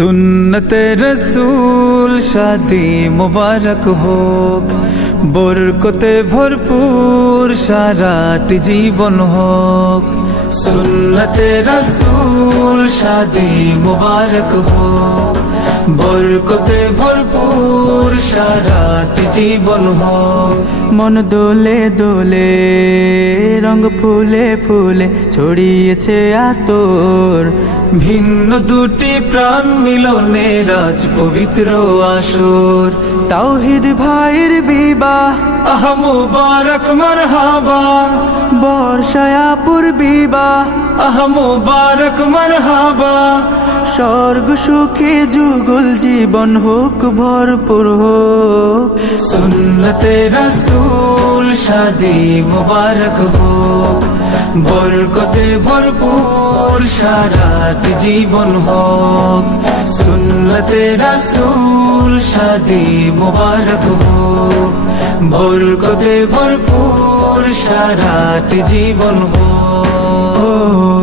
সুন্নতে রসূল শাদি মুবারক হোক, বরকতে ভরপুর সারাটি জীবন হোক। সুন্নতে রসূল শাদি মুবারক হোক, বরকতে ভরপুর সারাটি জীবন হোক। মন দোলে দোলে রঙ ফুলে ফুলে ছড়িয়েছে আতর, ভিন্ন দুটি প্রাণ মিলনে রাজ পবিত্র আসর। তাওহীদ ভাইয়ের বিবাহ আহ মুবারক মারহাবা, বর্ষায়াপুর বিবাহ আহ মুবারক মারহাবা। স্বর্গ সুখে যুগল জীবন হোক ভরপুর হোক। সুন্নতে রসূল শাদি মুবারক হোক, বরকতে ভরপুর সারাটি জীবন হোক। সুন্নতে রসূল শাদি মুবারক হোক, বরকতে ভরপুর সারাটি জীবন হোক।